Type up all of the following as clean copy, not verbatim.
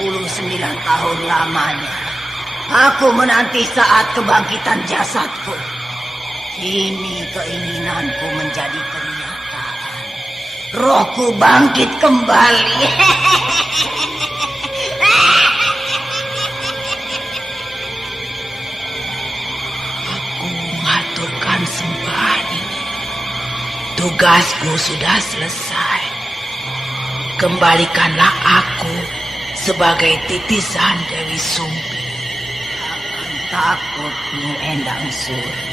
tahun lamanya aku menanti saat kebangkitan jasadku. Kini keinginanku menjadi kenyataan. Rohku bangkit kembali. Aku mengaturkan sembahan ini. Tugasku sudah selesai. Kembalikanlah aku sebagai titisan Dewi Sumbi. Jangan takut, Nyi Endang Suri.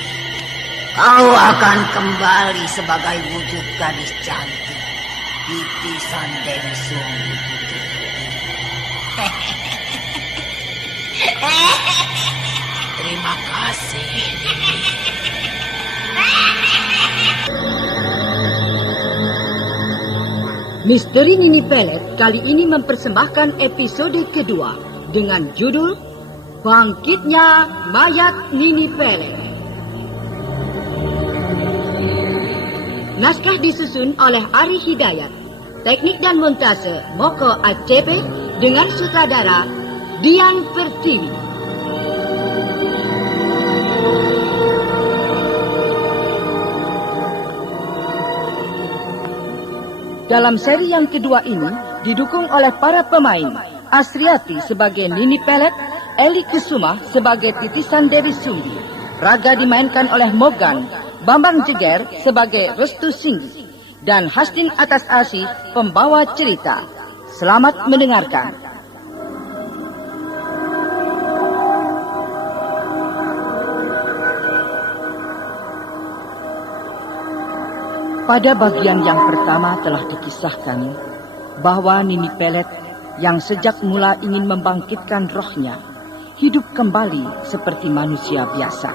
Kau akan kembali sebagai wujud gadis cantik, titisan Dewi Sumbi. Terima kasih. Misteri Nini Pelet kali ini mempersembahkan episode kedua dengan judul Bangkitnya Mayat Nini Pelet. Naskah disusun oleh Ari Hidayat, teknik dan montase Moko ACP dengan sutradara Dian Pertiwi. Dalam seri yang kedua ini didukung oleh para pemain Asriati sebagai Nini Pelet, Eli Kusuma sebagai titisan Dewi Sumbi, Raga dimainkan oleh Mogan, Bambang Jeger sebagai Restu Singgi, dan Hastin Atas Asi pembawa cerita. Selamat mendengarkan. Pada bagian yang pertama telah dikisahkan bahwa Nini Pelet yang sejak mula ingin membangkitkan rohnya hidup kembali seperti manusia biasa.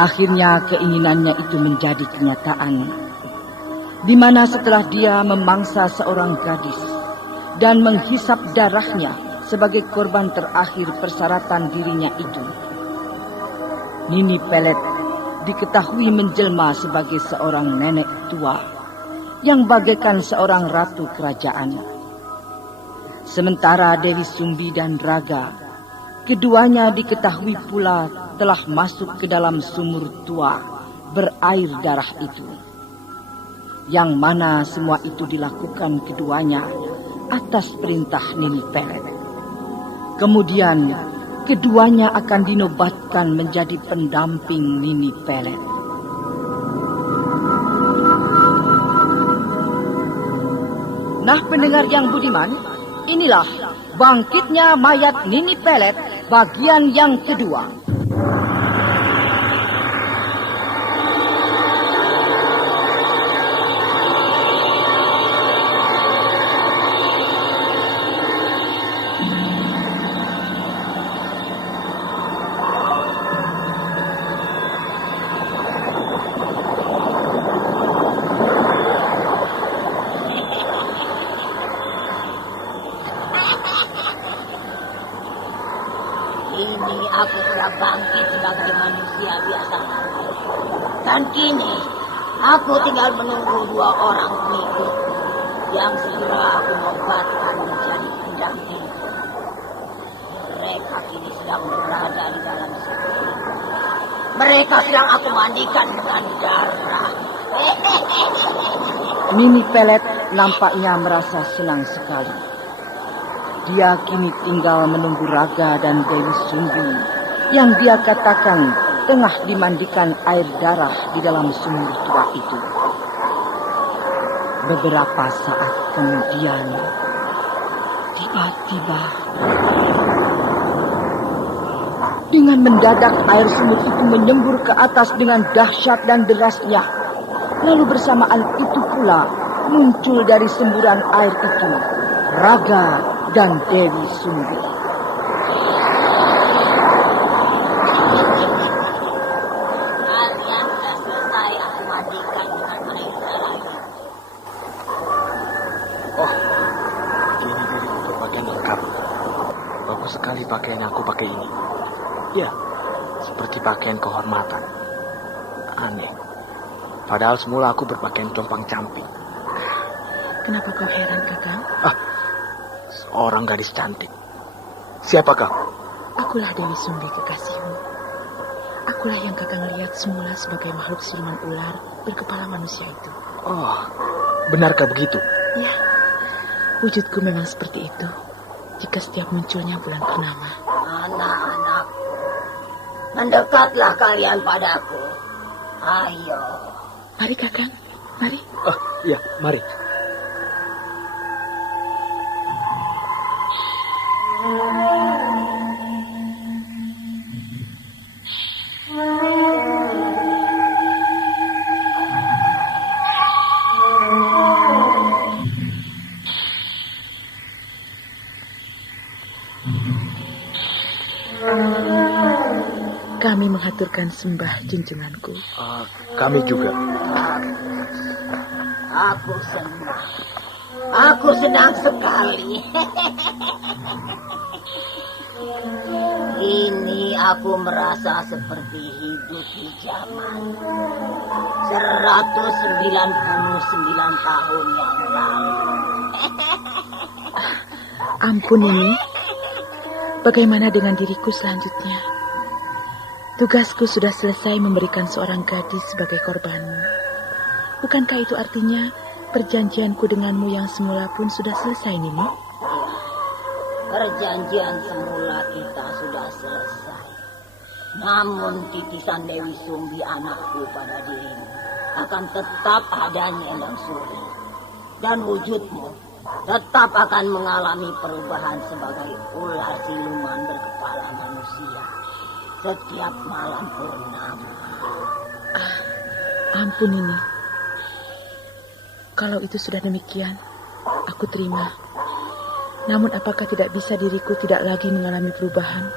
Akhirnya keinginannya itu menjadi kenyataan, di mana setelah dia memangsa seorang gadis dan menghisap darahnya sebagai korban terakhir persyaratan dirinya itu, Nini Pelet diketahui menjelma sebagai seorang nenek tua yang bagaikan seorang ratu kerajaan. Sementara Dewi Sumbi dan Raga, keduanya diketahui pula telah masuk ke dalam sumur tua berair darah itu, yang mana semua itu dilakukan keduanya atas perintah Nini Pelet. Kemudian keduanya akan dinobatkan menjadi pendamping Nini Pelet. Nah, pendengar yang budiman, inilah Bangkitnya Mayat Nini Pelet bagian yang kedua. Kini aku telah bangkit sebagai manusia biasa. Dan kini aku tinggal menunggu dua orang pengikut yang segera aku nobatkan menjadi pendamping. Mereka kini sedang berada di dalam sumur. Mereka sedang aku mandikan dengan darah. Nini Pelet nampaknya merasa senang sekali. Dia kini tinggal menunggu Raga dan Dewi Sumbi yang dia katakan tengah dimandikan air darah di dalam sumur tua itu. Beberapa saat kemudian, tiba-tiba, dengan mendadak air sumur itu menyembur ke atas dengan dahsyat dan derasnya. Lalu bersamaan itu pula muncul dari semburan air itu Raga dan Dewi Sumbi. Kalian sudah selesai aku mandikan dengan air darah. Oh, ini dari berpakaian lengkap. Bagus sekali pakaian aku pakai ini. Ya, seperti pakaian kehormatan. Aneh. Padahal semula aku berpakaian compang-camping. Kenapa kau heran, Kakang? seorang gadis cantik. Siapakah? Akulah Dewi Sumbi kekasihmu. Akulah yang Kakang lihat semula sebagai makhluk siluman ular berkepala manusia itu. Oh, benarkah begitu? Ya, wujudku memang seperti itu jika setiap munculnya bulan purnama. Anak-anak, mendekatlah kalian padaku. Ayo. Mari Kakang, mari. Oh, iya, mari. Kami mengaturkan sembah junjunganku. Kami juga. Aku senang. Aku senang sekali. Ini aku merasa seperti hidup di zaman 199 tahun yang lalu. Ampun ini. Bagaimana dengan diriku selanjutnya? Tugasku sudah selesai memberikan seorang gadis sebagai korbanmu. Bukankah itu artinya perjanjianku denganmu yang semula pun sudah selesai, Nini? Perjanjian semula kita sudah selesai. Namun titisan Dewi Sumbi anakku pada dirimu akan tetap ada Nyendang Suri. Dan wujudmu tetap akan mengalami perubahan sebagai ular siluman berkepala manusia setiap malam purnama. Ampun ini. Kalau itu sudah demikian, aku terima. Namun apakah tidak bisa diriku tidak lagi mengalami perubahan?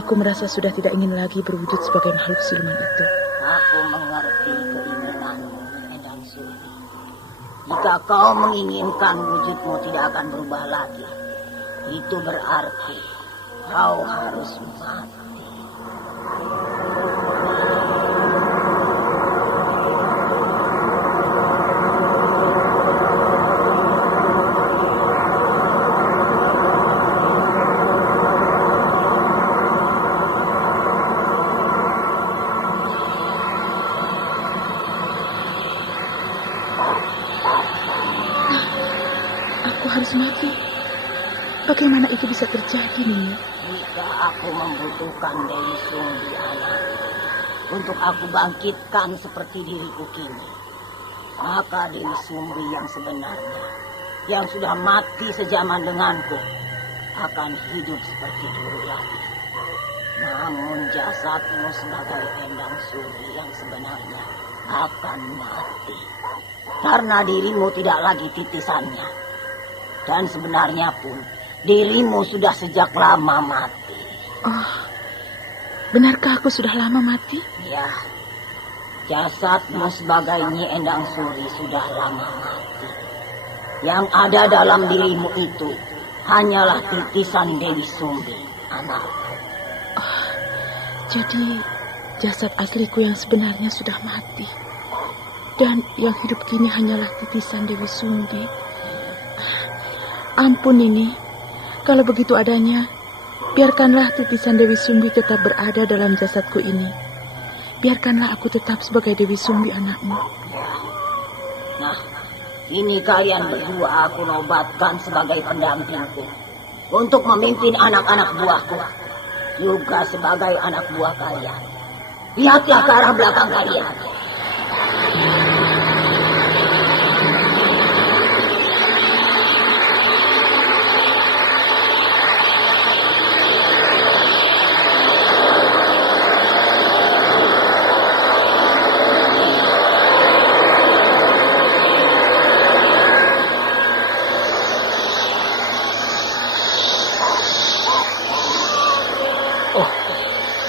Aku merasa sudah tidak ingin lagi berwujud sebagai makhluk siluman itu. Aku mengerti keinginanmu, Nyendang Suri. Jika kau menginginkan wujudmu tidak akan berubah lagi, itu berarti kau harus mati. Harus mati. Bagaimana itu bisa terjadi, Nini? Jika aku membutuhkan Dewi Sumbi anak untuk aku bangkitkan seperti diriku kini, maka Dewi Sumbi yang sebenarnya, yang sudah mati sejaman denganku, akan hidup seperti dulu lagi. Namun jasadmu sebagai Endang Suri yang sebenarnya akan mati, karena dirimu tidak lagi titisannya. Dan sebenarnya pun dirimu sudah sejak lama mati. Oh, benarkah aku sudah lama mati? Ya, jasadmu sebagai Nyi Endang Suri sudah lama mati. Yang ada dalam dirimu itu hanyalah titisan Dewi Sumbi, anak. Oh, jadi jasad asliku yang sebenarnya sudah mati. Dan yang hidup kini hanyalah titisan Dewi Sumbi. Ampun ini, kalau begitu adanya, biarkanlah titisan Dewi Sumbi tetap berada dalam jasadku ini. Biarkanlah aku tetap sebagai Dewi Sumbi anakmu. Nah, ini kalian berdua aku nobatkan sebagai pendampingku untuk memimpin anak-anak buahku, juga sebagai anak buah kalian. Lihatlah ke arah belakang kalian.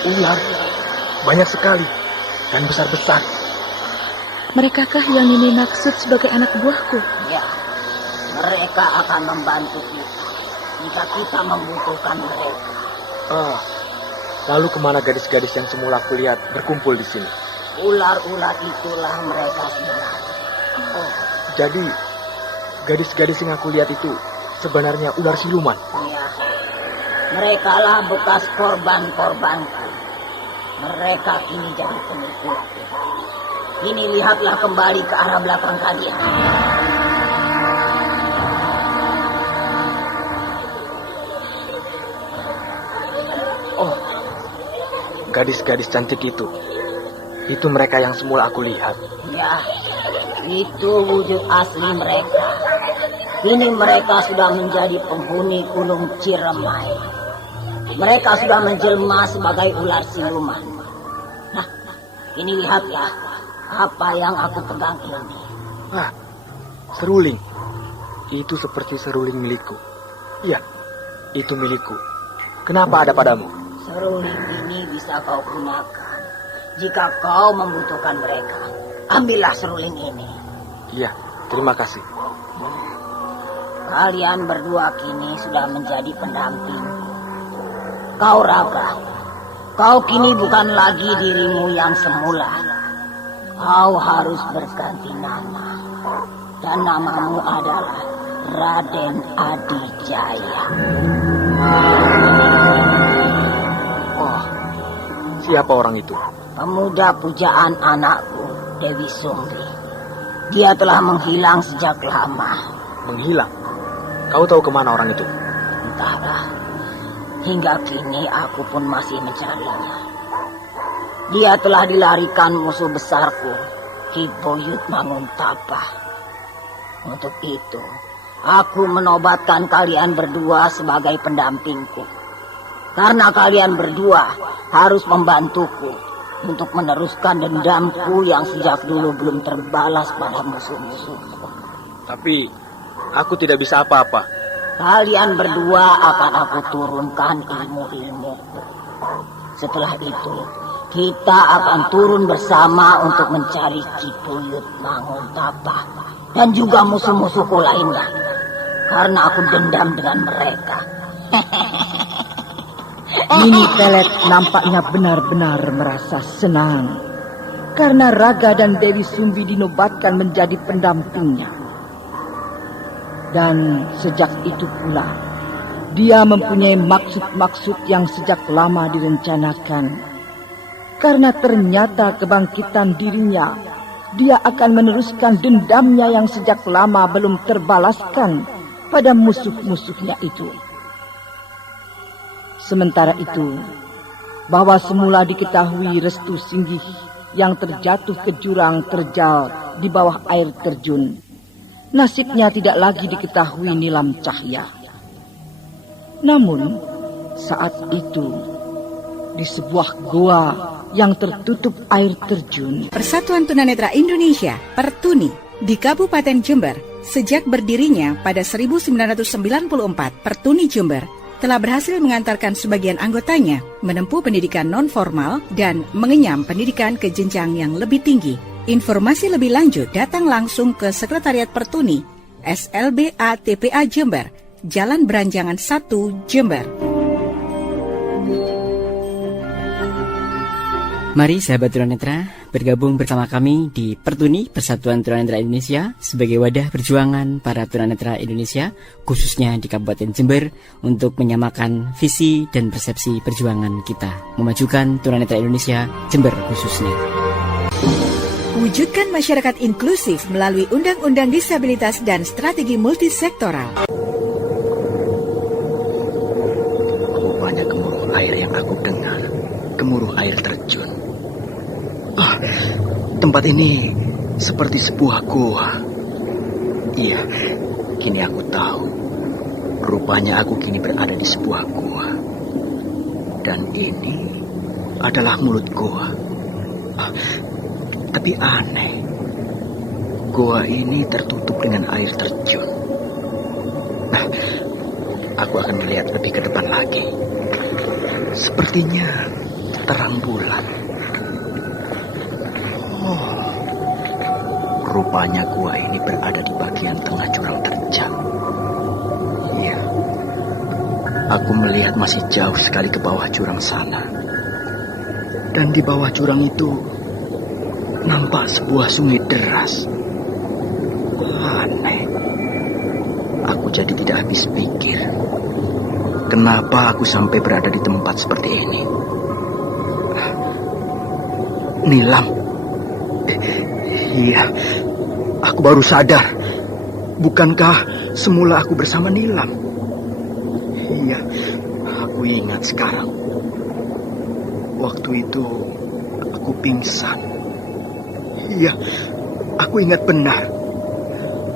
Ular banyak sekali dan besar-besar. Merekakah yang ini maksud sebagai anak buahku? Ya, mereka akan membantu kita jika kita membutuhkan mereka. Lalu kemana gadis-gadis yang semula aku lihat berkumpul di sini? Ular-ular itulah mereka sebenarnya. Jadi gadis-gadis yang aku lihat itu sebenarnya ular siluman. Ya, mereka lah bekas korban-korbanku. Mereka kini jadi pengikutku. Kini lihatlah kembali ke arah belakang kalian. Oh, gadis-gadis cantik itu. Itu mereka yang semula aku lihat. Ya, itu wujud asli mereka. Kini mereka sudah menjadi penghuni Gunung Ciremai. Mereka sudah menjelma sebagai ular siluman. Nah, ini lihatlah apa yang aku pegang ini. Ah, seruling. Itu seperti seruling milikku. Iya, itu milikku. Kenapa ada padamu? Seruling ini bisa kau gunakan jika kau membutuhkan mereka. Ambillah seruling ini. Iya, terima kasih. Kalian berdua kini sudah menjadi pendampingku. Kau Raga, kau kini bukan lagi dirimu yang semula. Kau harus berganti nama. Dan namamu adalah Raden Adijaya. Oh, siapa orang itu? Pemuda pujaan anakku, Dewi Sumbi. Dia telah menghilang sejak lama. Menghilang? Kau tahu kemana orang itu? Entahlah. Hingga kini aku pun masih mencarinya. Dia telah dilarikan musuh besarku, Ki Boyut Manguntapah. Untuk itu, aku menobatkan kalian berdua sebagai pendampingku. Karena kalian berdua harus membantuku untuk meneruskan dendamku yang sejak dulu belum terbalas pada musuh-musuhku. Tapi aku tidak bisa apa-apa. Kalian berdua akan aku turunkan ilmu-ilmuku. Setelah itu, kita akan turun bersama untuk mencari Ki Boyut Manguntapah dan juga musuh-musuhku lainnya. Karena aku dendam dengan mereka. Nini Pelet nampaknya benar-benar merasa senang karena Raga dan Dewi Sumbi dinobatkan menjadi pendampingnya. Dan sejak itu pula, dia mempunyai maksud-maksud yang sejak lama direncanakan. Karena ternyata kebangkitan dirinya, dia akan meneruskan dendamnya yang sejak lama belum terbalaskan pada musuh-musuhnya itu. Sementara itu, bahwa semula diketahui Restu Singgih yang terjatuh ke jurang terjal di bawah air terjun, nasibnya tidak lagi diketahui Nilam Cahya. Namun, saat itu, di sebuah goa yang tertutup air terjun, Persatuan Tunanetra Indonesia, Pertuni, di Kabupaten Jember, sejak berdirinya pada 1994, Pertuni Jember telah berhasil mengantarkan sebagian anggotanya menempuh pendidikan non-formal dan mengenyam pendidikan ke jenjang yang lebih tinggi. Informasi lebih lanjut datang langsung ke Sekretariat Pertuni, SLBA TPA Jember, Jalan Beranjangan 1, Jember. Mari sahabat tunanetra bergabung bersama kami di Pertuni Persatuan Tunanetra Indonesia sebagai wadah perjuangan para tunanetra Indonesia khususnya di Kabupaten Jember untuk menyamakan visi dan persepsi perjuangan kita memajukan tunanetra Indonesia Jember khususnya. Wujudkan masyarakat inklusif melalui Undang-Undang Disabilitas dan Strategi Multisektoral. Rupanya gemuruh air yang aku dengar, gemuruh air terjun. Tempat ini seperti sebuah goa. Iya, kini aku tahu. Rupanya aku kini berada di sebuah goa. Dan ini adalah mulut goa. Tapi aneh. Goa ini tertutup dengan air terjun. Nah, aku akan melihat lebih ke depan lagi. Sepertinya terang bulan. Rupanya gua ini berada di bagian tengah jurang terjal. Iya, aku melihat masih jauh sekali ke bawah jurang sana. Dan di bawah jurang itu nampak sebuah sungai deras. Aneh. Aku Aku jadi tidak habis pikir. Kenapa aku sampai berada di tempat seperti ini? Nilam. Iya, aku baru sadar. Bukankah semula aku bersama Nilam? Iya, aku ingat sekarang. Waktu itu aku pingsan. Iya, aku ingat benar.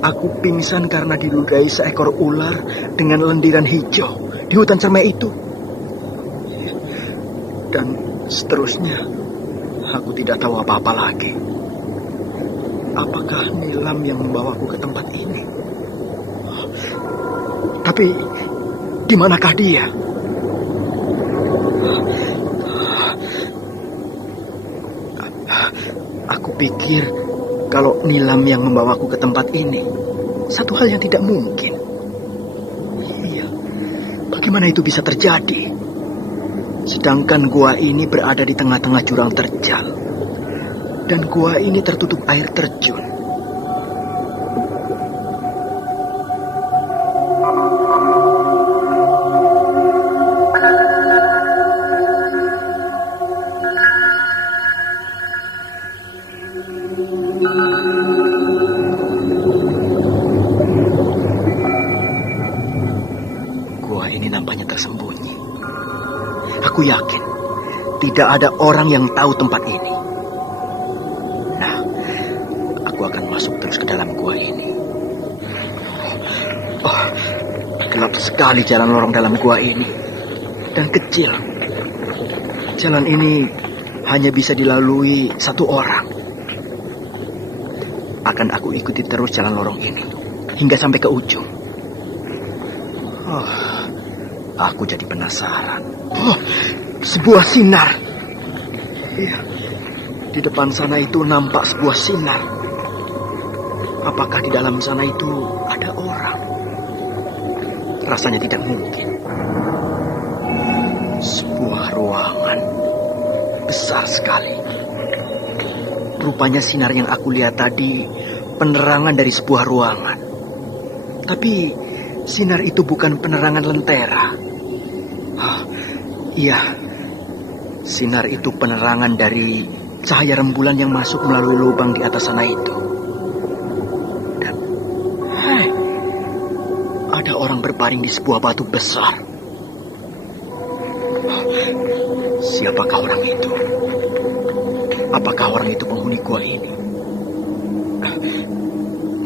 Aku pingsan karena diludahi seekor ular dengan lendiran hijau di hutan cermai itu. Dan seterusnya, aku tidak tahu apa-apa lagi. Apakah Nilam yang membawaku ke tempat ini? Tapi, di manakah dia? Aku pikir kalau Nilam yang membawaku ke tempat ini, satu hal yang tidak mungkin. Iya, bagaimana itu bisa terjadi? Sedangkan gua ini berada di tengah-tengah jurang terjal. Dan gua ini tertutup air terjun. Gua ini nampaknya tersembunyi. Aku yakin tidak ada orang yang tahu tempat ini. Nah, aku akan masuk terus ke dalam gua ini. Oh, gelap sekali jalan lorong dalam gua ini. Dan kecil. Jalan ini hanya bisa dilalui satu orang. Akan aku ikuti terus jalan lorong ini hingga sampai ke ujung. Oh, aku jadi penasaran. Oh, sebuah sinar. Iya, di depan sana itu nampak sebuah sinar. Apakah di dalam sana itu ada orang? Rasanya tidak mungkin. Sebuah ruangan besar sekali. Rupanya sinar yang aku lihat tadi penerangan dari sebuah ruangan. Tapi sinar itu bukan penerangan lentera. Iya, sinar itu penerangan dari cahaya rembulan yang masuk melalui lubang di atas sana itu. Dan, ada orang berbaring di sebuah batu besar. Siapakah orang itu? Apakah orang itu penghuni gua ini?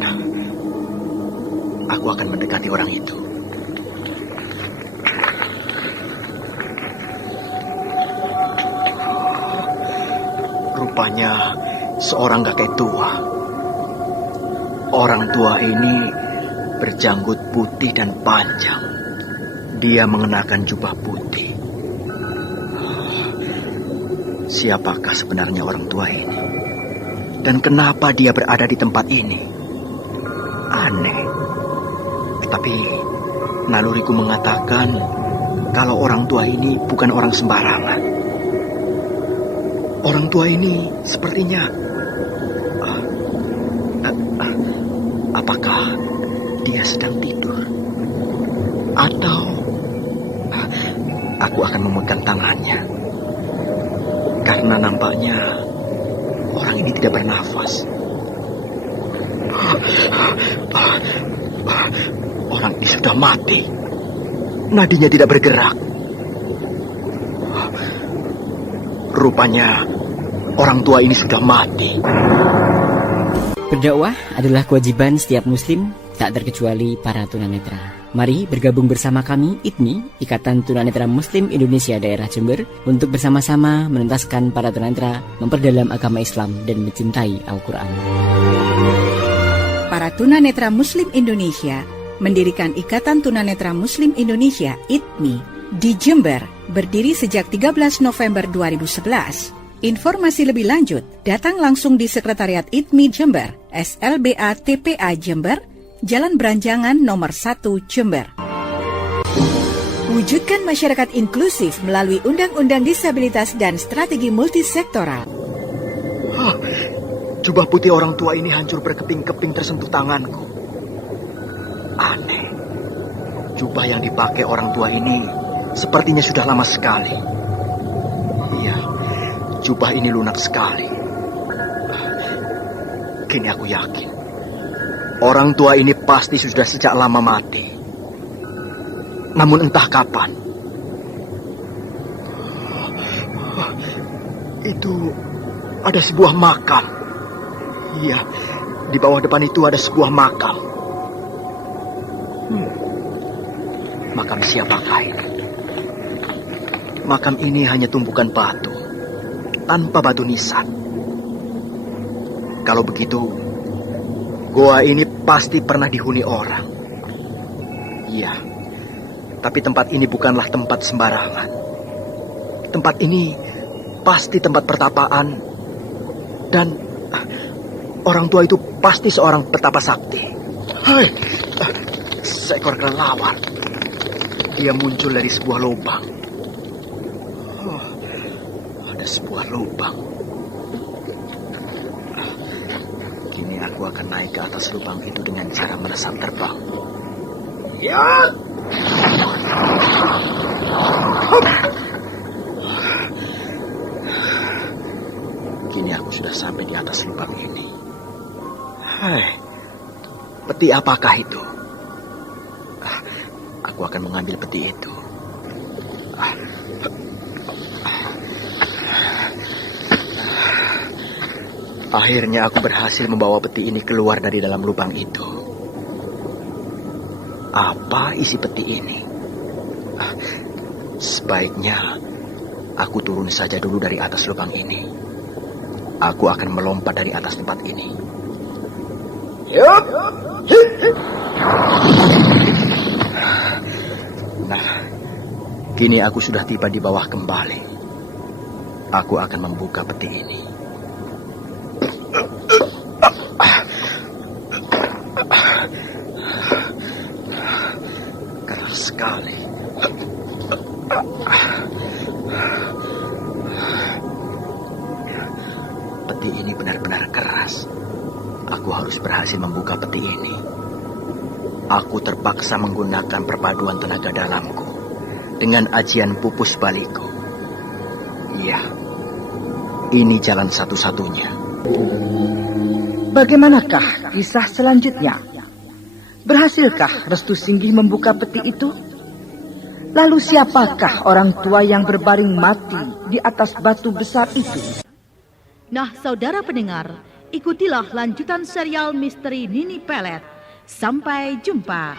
Nah, aku akan mendekati orang itu. Rupanya seorang kakek tua. Orang tua ini berjanggut putih dan panjang. Dia mengenakan jubah putih. Siapakah sebenarnya orang tua ini? Dan kenapa dia berada di tempat ini? Aneh. Tapi naluriku mengatakan kalau orang tua ini bukan orang sembarangan. Orang tua ini sepertinya... apakah dia sedang tidur? Atau aku akan memegang tangannya? Karena nampaknya orang ini tidak bernafas. Orang ini sudah mati. Nadinya tidak bergerak. Rupanya orang tua ini sudah mati. Berdakwah adalah kewajiban setiap muslim, tak terkecuali para tunanetra. Mari bergabung bersama kami, ITMI, Ikatan Tunanetra Muslim Indonesia Daerah Jember, untuk bersama-sama menuntaskan para tunanetra memperdalam agama Islam dan mencintai Al-Quran. Para tunanetra Muslim Indonesia mendirikan Ikatan Tunanetra Muslim Indonesia (ITMI) di Jember, berdiri sejak 13 November 2011. Informasi lebih lanjut, datang langsung di Sekretariat ITMI Jember, SLBA TPA Jember, Jalan Beranjangan nomor 1 Jember. Wujudkan masyarakat inklusif melalui Undang-Undang Disabilitas dan Strategi Multisektoral. Jubah putih orang tua ini hancur berkeping-keping tersentuh tanganku. Aneh. Jubah yang dipakai orang tua ini sepertinya sudah lama sekali. Iya, jubah ini lunak sekali. Kini aku yakin, orang tua ini pasti sudah sejak lama mati. Namun entah kapan. Itu ada sebuah makam. Iya, di bawah depan itu ada sebuah makam. Makam siapakah ini? Makam ini hanya tumpukan batu, tanpa batu nisan. Kalau begitu, goa ini pasti pernah dihuni orang. Iya, tapi tempat ini bukanlah tempat sembarangan. Tempat ini pasti tempat pertapaan, dan orang tua itu pasti seorang petapa sakti. Hai, seekor kelelawar. Dia muncul dari sebuah lubang. Ada sebuah lubang. Kini aku akan naik ke atas lubang itu dengan cara melesat terbang. Ya! Kini aku sudah sampai di atas lubang ini. Hai, peti apakah itu? Aku akan mengambil peti itu. Akhirnya aku berhasil membawa peti ini keluar dari dalam lubang itu. Apa isi peti ini? Sebaiknya aku turun saja dulu dari atas lubang ini. Aku akan melompat dari atas tempat ini. Yup. Nah, kini aku sudah tiba di bawah kembali. Aku akan membuka peti ini. Keras sekali. Peti ini benar-benar keras. Aku harus berhasil membuka peti ini. Aku terpaksa menggunakan perpaduan tenaga dalamku dengan ajian pupus baliku. Iya, ini jalan satu-satunya. Bagaimanakah kisah selanjutnya? Berhasilkah Restu Singgih membuka peti itu? Lalu siapakah orang tua yang berbaring mati di atas batu besar itu? Nah, saudara pendengar, ikutilah lanjutan serial misteri Nini Pelet. Sampai jumpa.